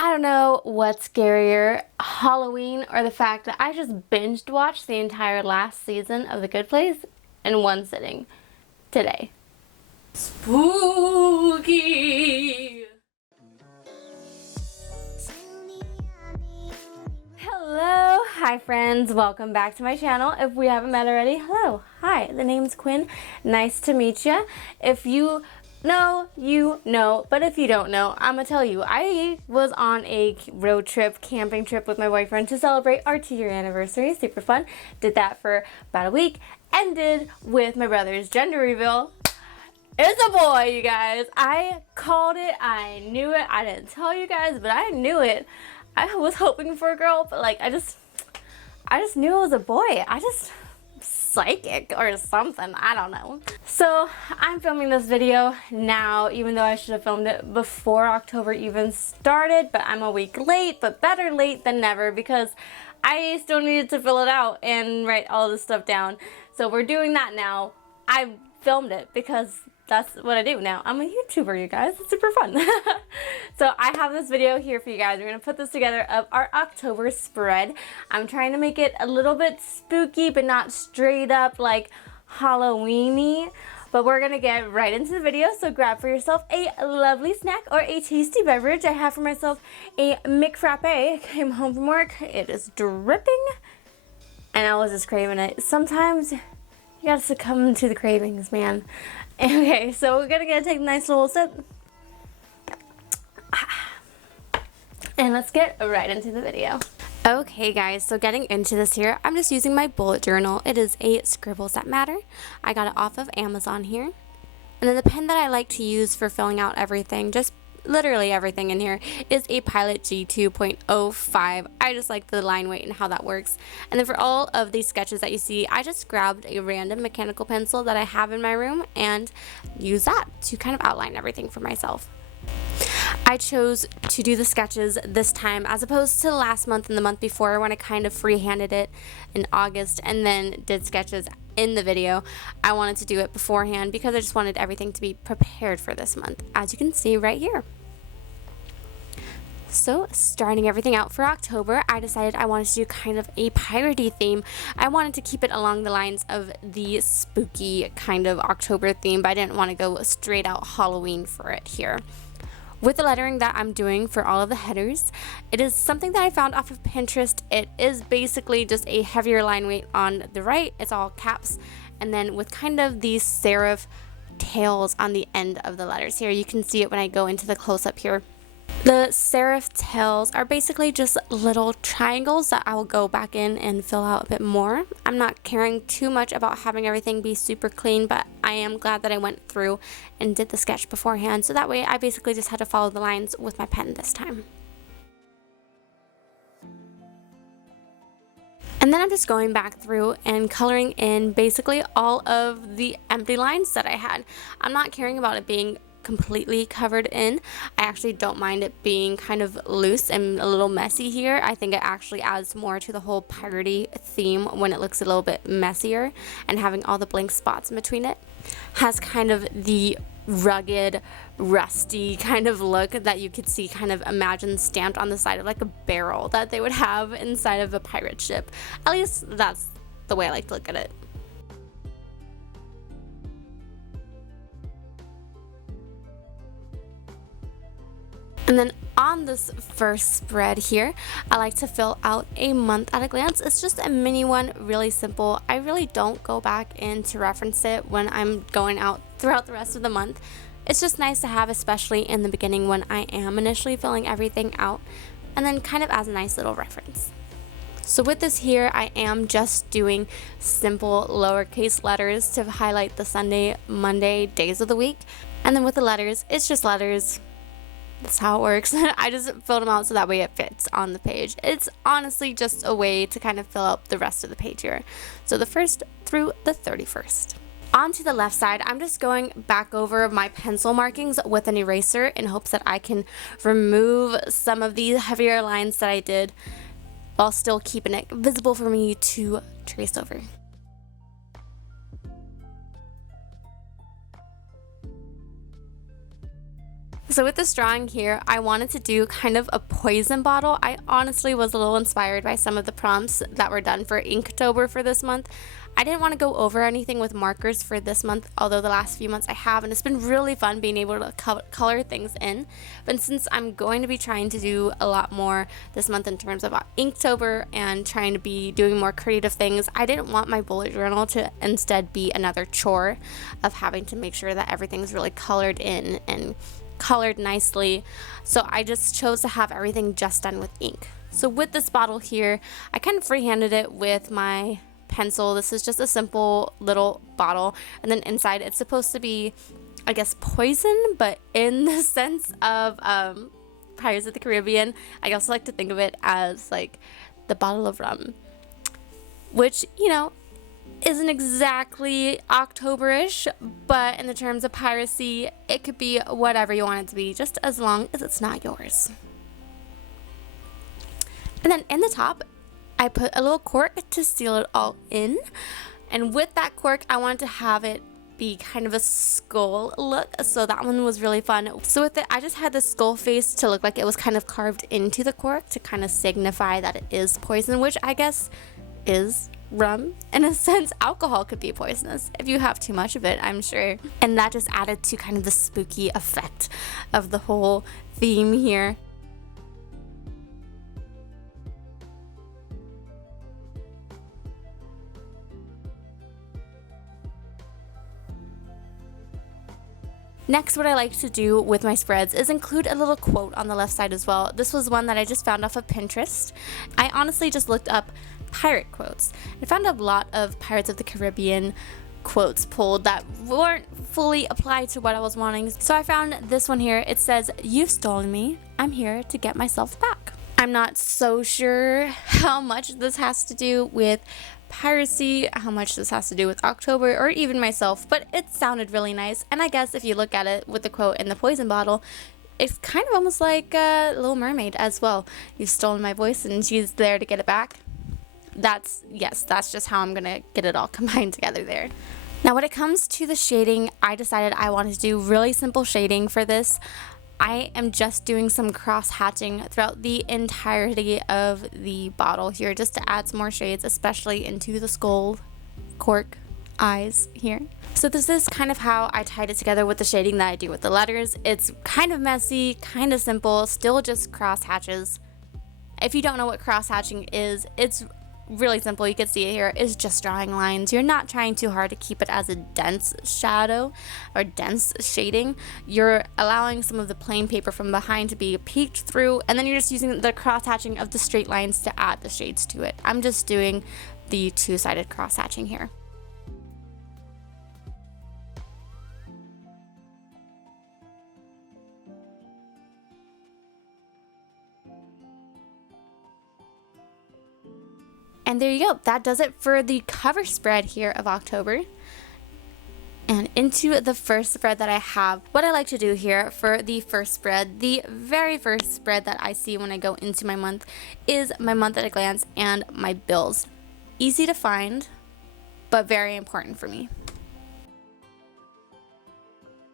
I don't know what's scarier, Halloween or the fact that I just binged watched the entire last season of The Good Place in one sitting today. Spooky! Hello, hi friends, welcome back to my channel. If we haven't met already, hello, hi, the name's Quinn, nice to meet ya. If you know, you know, but if you don't know, I'm gonna tell you, I was on a road trip, camping trip with my boyfriend to celebrate our 2-year anniversary, super fun. Did that for about a week, ended with my brother's gender reveal. It's a boy, you guys. I called it, I knew it, I didn't tell you guys, but I knew it. I was hoping for a girl, but like, I just knew it was a boy. Psychic or something, I don't know. So I'm filming this video now, even though I should have filmed it before October even started, but I'm a week late, but better late than never because I still needed to fill it out and write all this stuff down. So we're doing that now. I filmed it because that's what I do now. I'm a YouTuber, you guys. It's super fun. So I have this video here for you guys. We're going to put this together of our October spread. I'm trying to make it a little bit spooky, but not straight up like Halloween-y. But we're going to get right into the video. So grab for yourself a lovely snack or a tasty beverage. I have for myself a McFrappe. I came home from work. It is dripping. And I was just craving it. Sometimes you gotta succumb to the cravings, man. Okay, so we're gonna take a nice little sip. And let's get right into the video. Okay guys, so getting into this here, I'm just using my bullet journal. It is a Scribbles That Matter. I got it off of Amazon here. And then the pen that I like to use for filling out everything, just literally everything in here, is a Pilot G2.05. I just like the line weight and how that works. And then for all of these sketches that you see, I just grabbed a random mechanical pencil that I have in my room and use that to kind of outline everything for myself. I chose to do the sketches this time as opposed to last month and the month before when I kind of free-handed it in August and then did sketches in the video. I wanted to do it beforehand because I just wanted everything to be prepared for this month, as you can see right here. So starting everything out for October, I decided I wanted to do kind of a piratey theme. I wanted to keep it along the lines of the spooky kind of October theme, but I didn't want to go straight out Halloween for it here. With the lettering that I'm doing for all of the headers, it is something that I found off of Pinterest. It is basically just a heavier line weight on the right. It's all caps. And then with kind of these serif tails on the end of the letters here. You can see it when I go into the close-up here. The serif tails are basically just little triangles that I will go back in and fill out a bit more. I'm not caring too much about having everything be super clean, but I am glad that I went through and did the sketch beforehand, so that way I basically just had to follow the lines with my pen this time. And then I'm just going back through and coloring in basically all of the empty lines that I had. I'm not caring about it being completely covered in. I actually don't mind it being kind of loose and a little messy here. I think it actually adds more to the whole piratey theme when it looks a little bit messier, and having all the blank spots in between it has kind of the rugged, rusty kind of look that you could see kind of imagine stamped on the side of like a barrel that they would have inside of a pirate ship. At least that's the way I like to look at it. And then on this first spread here, I like to fill out a month at a glance. It's just a mini one, really simple. I really don't go back in to reference it when I'm going out throughout the rest of the month. It's just nice to have, especially in the beginning when I am initially filling everything out, and then kind of as a nice little reference. So with this here, I am just doing simple lowercase letters to highlight the Sunday, Monday days of the week. And then with the letters, it's just letters. That's how it works. I just filled them out so that way it fits on the page. It's honestly just a way to kind of fill out the rest of the page here. So the 1st through the 31st. On to the left side, I'm just going back over my pencil markings with an eraser in hopes that I can remove some of the heavier lines that I did while still keeping it visible for me to trace over. So with this drawing here, I wanted to do kind of a poison bottle. I honestly was a little inspired by some of the prompts that were done for Inktober for this month. I didn't want to go over anything with markers for this month, although the last few months I have, and it's been really fun being able to color things in. But since I'm going to be trying to do a lot more this month in terms of Inktober and trying to be doing more creative things, I didn't want my bullet journal to instead be another chore of having to make sure that everything's really colored in and colored nicely. So I just chose to have everything just done with ink. So with this bottle here, I kind of freehanded it with my pencil. This is just a simple little bottle, and then inside it's supposed to be, I guess, poison, but in the sense of Pirates of the Caribbean. I also like to think of it as like the bottle of rum, which, you know, isn't exactly October-ish, but in the terms of piracy, it could be whatever you want it to be, just as long as it's not yours. And then in the top, I put a little cork to seal it all in. And with that cork, I wanted to have it be kind of a skull look, so that one was really fun. So with it, I just had the skull face to look like it was kind of carved into the cork to kind of signify that it is poison, which I guess is rum. In a sense, alcohol could be poisonous if you have too much of it, I'm sure. And that just added to kind of the spooky effect of the whole theme here. Next, what I like to do with my spreads is include a little quote on the left side as well. This was one that I just found off of Pinterest. I honestly just looked up pirate quotes and found a lot of Pirates of the Caribbean quotes pulled that weren't fully applied to what I was wanting. So I found this one here. It says, "You've stolen me. I'm here to get myself back." I'm not so sure how much this has to do with piracy, how much this has to do with October, or even myself, but it sounded really nice. And I guess if you look at it with the quote in the poison bottle, it's kind of almost like Little Mermaid as well. You've stolen my voice and she's there to get it back. That's just how I'm gonna get it all combined together there. Now when it comes to the shading, I decided I wanted to do really simple shading for this. I am just doing some cross hatching throughout the entirety of the bottle here just to add some more shades, especially into the skull, cork, eyes here. So this is kind of how I tied it together with the shading that I do with the letters. It's kind of messy, kind of simple, still just cross hatches. If you don't know what cross hatching is, it's really simple. You can see it here. It's just drawing lines. You're not trying too hard to keep it as a dense shadow or dense shading. You're allowing some of the plain paper from behind to be peeked through, and then you're just using the cross hatching of the straight lines to add the shades to it. I'm just doing the two-sided cross hatching here. And there you go. That does it for the cover spread here of October. And into the first spread that I have, what I like to do here for the first spread, the very first spread that I see when I go into my month is my month at a glance and my bills. Easy to find, but very important for me.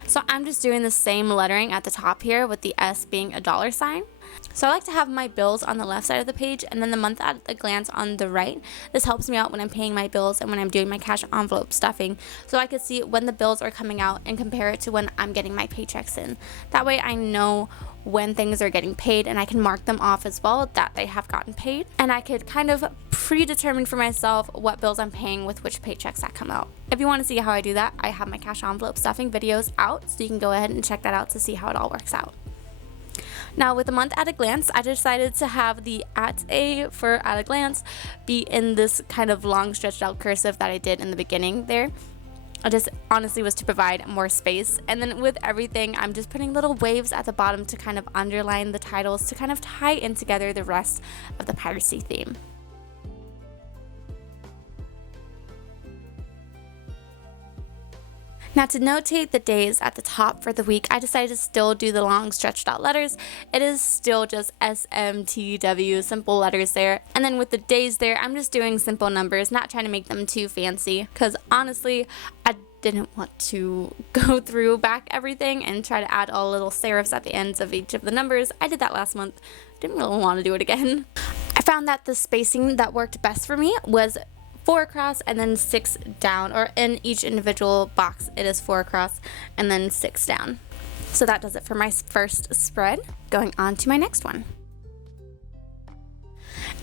So I'm just doing the same lettering at the top here with the S being a $sign. So I like to have my bills on the left side of the page and then the month at a glance on the right. This helps me out when I'm paying my bills and when I'm doing my cash envelope stuffing, so I can see when the bills are coming out and compare it to when I'm getting my paychecks in. That way I know when things are getting paid and I can mark them off as well that they have gotten paid, and I could kind of predetermine for myself what bills I'm paying with which paychecks that come out. If you want to see how I do that, I have my cash envelope stuffing videos out, so you can go ahead and check that out to see how it all works out. Now with the month at a glance, I decided to have the @A for at a glance be in this kind of long stretched out cursive that I did in the beginning there. I just honestly was to provide more space. And then with everything, I'm just putting little waves at the bottom to kind of underline the titles to kind of tie in together the rest of the piracy theme. Now to notate the days at the top for the week, I decided to still do the long stretched out letters. It is still just SMTW, simple letters there. And then with the days there, I'm just doing simple numbers, not trying to make them too fancy, because honestly, I didn't want to go through back everything and try to add all little serifs at the ends of each of the numbers. I did that last month. Didn't really want to do it again. I found that the spacing that worked best for me was 4 across and then 6 down, or in each individual box it is 4 across and then 6 down. So that does it for my first spread. Going on to my next one.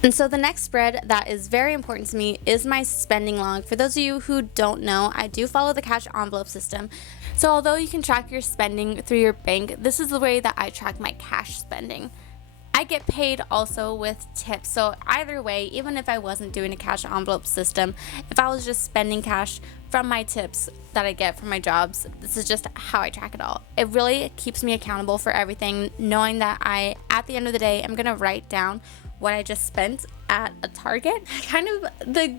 And so the next spread that is very important to me is my spending log. For those of you who don't know, I do follow the cash envelope system. So although you can track your spending through your bank, this is the way that I track my cash spending. I get paid also with tips, so either way, even if I wasn't doing a cash envelope system, if I was just spending cash from my tips that I get from my jobs, this is just how I track it all. It really keeps me accountable for everything, knowing that at the end of the day, I'm gonna write down what I just spent at a Target. Kind of the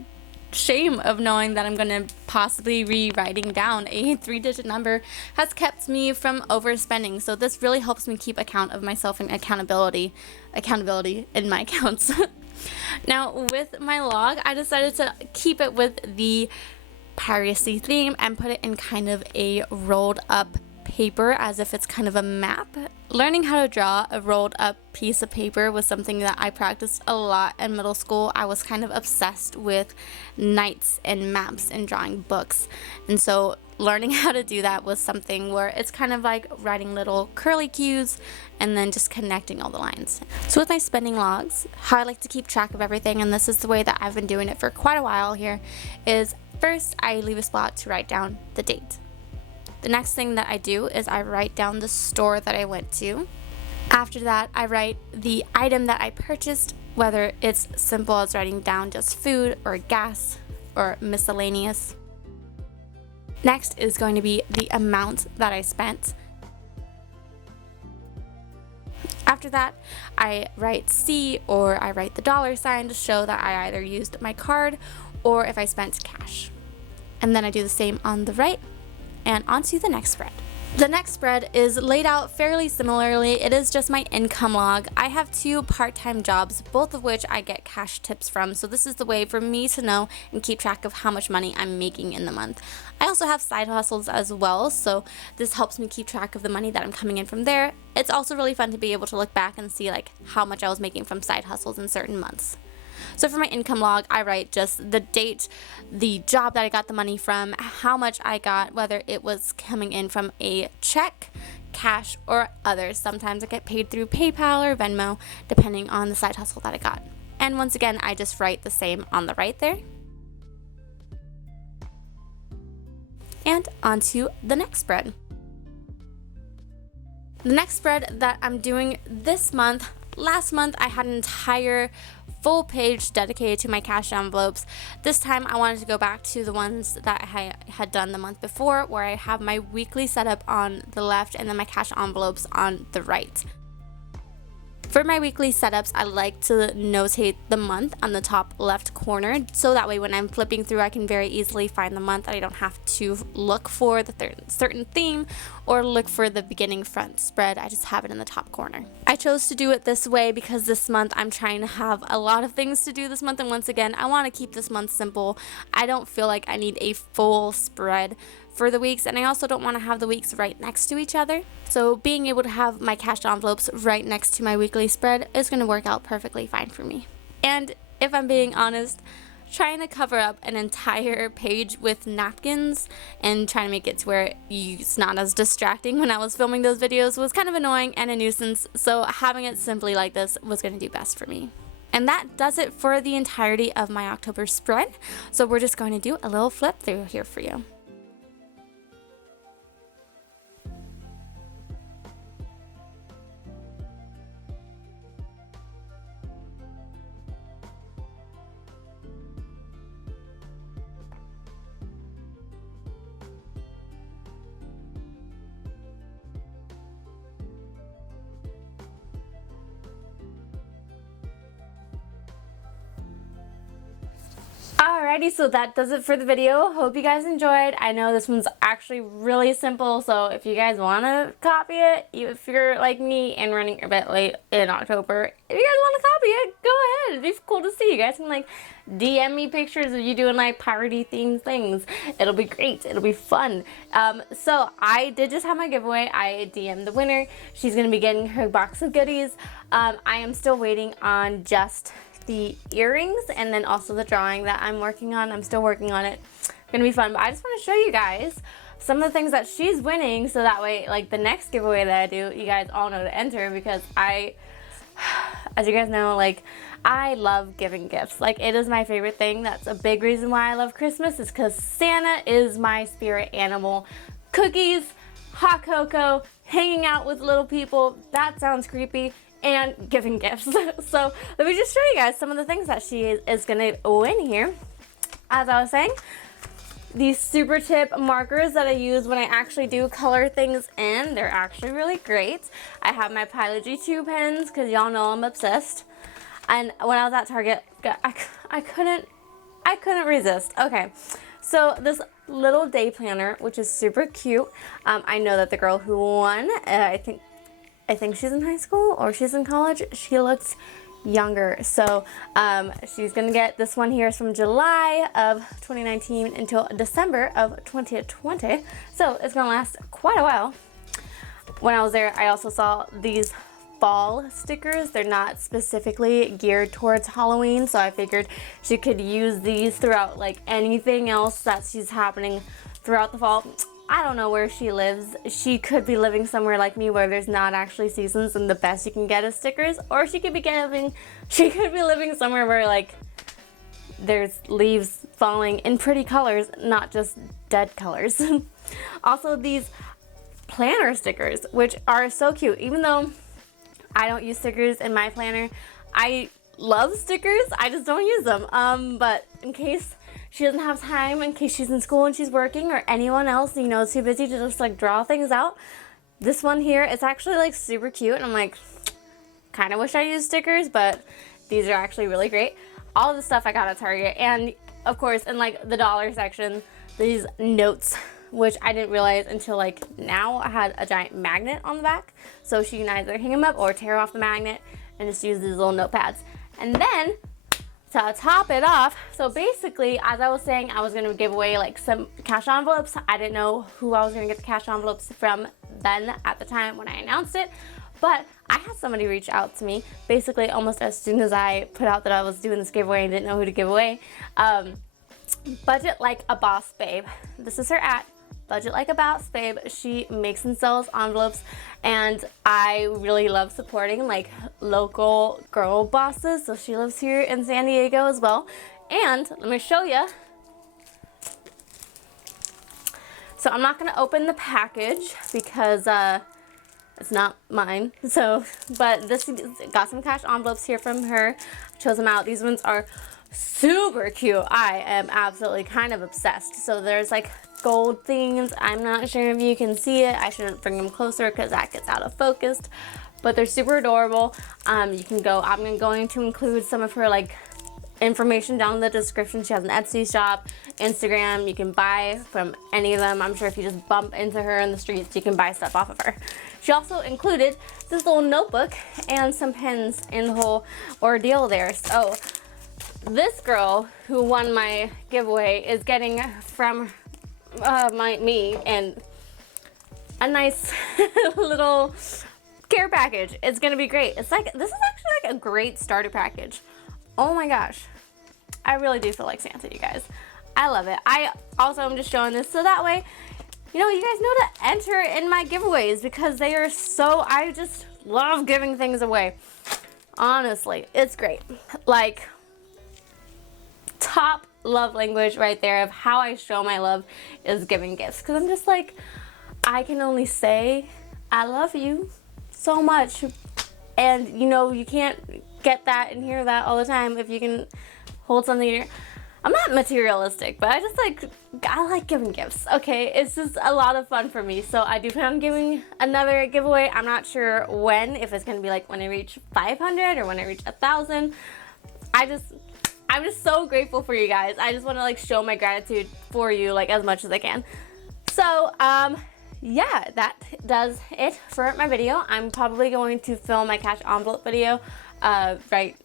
shame of knowing that I'm gonna possibly be writing down a 3-digit number has kept me from overspending. So this really helps me keep account of myself and accountability in my accounts. Now with my log, I decided to keep it with the piracy theme and put it in kind of a rolled up paper, as if it's kind of a map. Learning how to draw a rolled up piece of paper was something that I practiced a lot in middle school. I was kind of obsessed with nights and maps and drawing books, and so learning how to do that was something where it's kind of like writing little curly cues and then just connecting all the lines. So with my spending logs, how I like to keep track of everything, and this is the way that I've been doing it for quite a while here, is first I leave a spot to write down the date. The next thing that I do is I write down the store that I went to. After that, I write the item that I purchased, whether it's simple as writing down just food or gas or miscellaneous. Next is going to be the amount that I spent. After that, I write C, or I write the $sign to show that I either used my card or if I spent cash. And then I do the same on the right. And on to the next spread. The next spread is laid out fairly similarly. It is just my income log. I have 2 part-time jobs, both of which I get cash tips from, so this is the way for me to know and keep track of how much money I'm making in the month. I also have side hustles as well, so this helps me keep track of the money that I'm coming in from there. It's also really fun to be able to look back and see like how much I was making from side hustles in certain months. So for my income log, I write just the date, the job that I got the money from, how much I got, whether it was coming in from a check, cash, or others. Sometimes I get paid through PayPal or Venmo, depending on the side hustle that I got. And once again, I just write the same on the right there. And on to the next spread. The next spread that I'm doing this month, last month I had an entire full page dedicated to my cash envelopes. This time I wanted to go back to the ones that I had done the month before, where I have my weekly setup on the left and then my cash envelopes on the right. For my weekly setups, I like to notate the month on the top left corner, so that way when I'm flipping through, I can very easily find the month. I don't have to look for the certain theme or look for the beginning front spread. I just have it in the top corner. I chose to do it this way because this month I'm trying to have a lot of things to do this month, and once again, I want to keep this month simple. I don't feel like I need a full spread for the weeks, and I also don't want to have the weeks right next to each other. So being able to have my cash envelopes right next to my weekly spread is going to work out perfectly fine for me. And if I'm being honest, trying to cover up an entire page with napkins and trying to make it to where it's not as distracting when I was filming those videos was kind of annoying and a nuisance, so having it simply like this was going to do best for me. And that does it for the entirety of my October spread, so we're just going to do a little flip through here for you. Alrighty, so that does it for the video. Hope you guys enjoyed. I know this one's actually really simple, so if you guys want to copy it, if you're like me and running a bit late in October, if you guys want to copy it, go It'd be cool to see. You guys can like DM me pictures of you doing like party themed things. It'll be great. It'll be fun. So I did just have my giveaway. I DM'd the winner. She's gonna be getting her box of goodies. I am still waiting on just the earrings and then also the drawing that I'm working on. I'm still working on it. Gonna be fun, but I just want to show you guys some of the things that she's winning, so that way like the next giveaway that I do, you guys all know to enter, because as you guys know, like I love giving gifts. Like it is my favorite thing. That's a big reason why I love Christmas, is because Santa is my spirit animal. Cookies, hot cocoa, hanging out with little people, that sounds creepy, and giving gifts. So let me just show you guys some of the things that she is gonna win here. As I was saying, these Super Tip markers that I use when I actually do color things in, they're actually really great. I have my Pilot G2 pens, because y'all know I'm obsessed. And when I was at Target, I couldn't resist. Okay, so this little day planner, which is super cute. I know that the girl who won, I think she's in high school or she's in college. She looks younger, so she's gonna get this one here. Is from July of 2019 until December of 2020, so it's gonna last quite a while. When I was there, I also saw these fall stickers. They're not specifically geared towards Halloween, so I figured she could use these throughout like anything else that she's happening throughout the fall. I don't know where she lives. She could be living somewhere like me where there's not actually seasons and the best you can get is stickers, or she could be living somewhere where like there's leaves falling in pretty colors, not just dead colors. Also, these planner stickers, which are so cute. Even though I don't use stickers in my planner, I love stickers, I just don't use them. But in case she doesn't have time, in case she's in school and she's working, or anyone else, you know, is too busy to just like draw things out, this one here is actually like super cute, and I'm like, kind of wish I used stickers, but these are actually really great. All of the stuff I got at Target, and of course in like the dollar section, these notes, which I didn't realize until like now, I had a giant magnet on the back, so she can either hang them up or tear off the magnet and just use these little notepads. And then to top it off, so basically, as I was saying, I was going to give away like some cash envelopes. I didn't know who I was going to get the cash envelopes from then at the time when I announced it, but I had somebody reach out to me basically almost as soon as I put out that I was doing this giveaway and didn't know who to give away. Budget Like a Boss Babe. This is her at Budget Like a Boss Babe. She makes and sells envelopes, and I really love supporting like local girl bosses. So she lives here in San Diego as well. And let me show you. So I'm not gonna open the package because it's not mine. So, but this got some cash envelopes here from her. Chose them out. These ones are super cute. I am absolutely kind of obsessed. So there's like gold things. I'm not sure if you can see it. I shouldn't bring them closer because that gets out of focus, but they're super adorable. You can go, I'm going to include some of her like information down in the description. She has an Etsy shop, Instagram. You can buy from any of them. I'm sure if you just bump into her in the streets, you can buy stuff off of her. She also included this little notebook and some pens in the whole ordeal there. So this girl who won my giveaway is getting from me and a nice little care package. It's gonna be great. It's like, this is actually like a great starter package. Oh my gosh, I really do feel like Santa, you guys. I love it. I also am just showing this so that way, you know, you guys know to enter in my giveaways, because they are so, I just love giving things away. Honestly, it's great. Like, top love language right there of how I show my love is giving gifts, because I'm just like, I can only say I love you so much, and you know, you can't get that and hear that all the time. If you can hold something in your, I'm not materialistic, but I like giving gifts. Okay, it's just a lot of fun for me. So I do plan on giving another giveaway. I'm not sure when, if it's gonna be like when I reach 500 or when I reach 1,000. I'm just so grateful for you guys. I just want to like show my gratitude for you like as much as I can. So yeah, that does it for my video. I'm probably going to film my cash envelope video right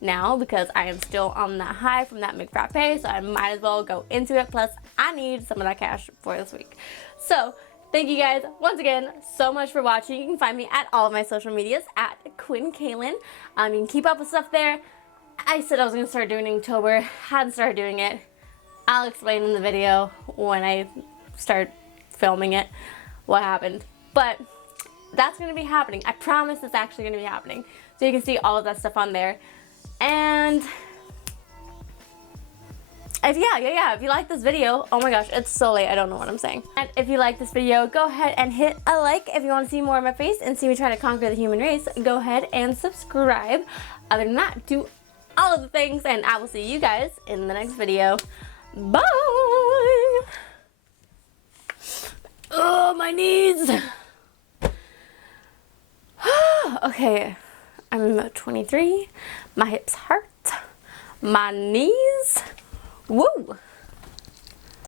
now because I am still on that high from that McFrappe, so I might as well go into it. Plus, I need some of that cash for this week. So, thank you guys once again so much for watching. You can find me at all of my social medias at Quinn Kaylin. You can keep up with stuff there. I said I was going to start doing Inktober. Hadn't started doing it. I'll explain in the video when I start filming it what happened. But that's going to be happening. I promise it's actually going to be happening. So you can see all of that stuff on there. And if you like this video, oh my gosh, it's so late, I don't know what I'm saying. And if you like this video, go ahead and hit a like. If you want to see more of my face and see me try to conquer the human race, go ahead and subscribe. Other than that, do all of the things, and I will see you guys in the next video. Bye! Oh, my knees! Okay, I'm 23, my hips hurt, my knees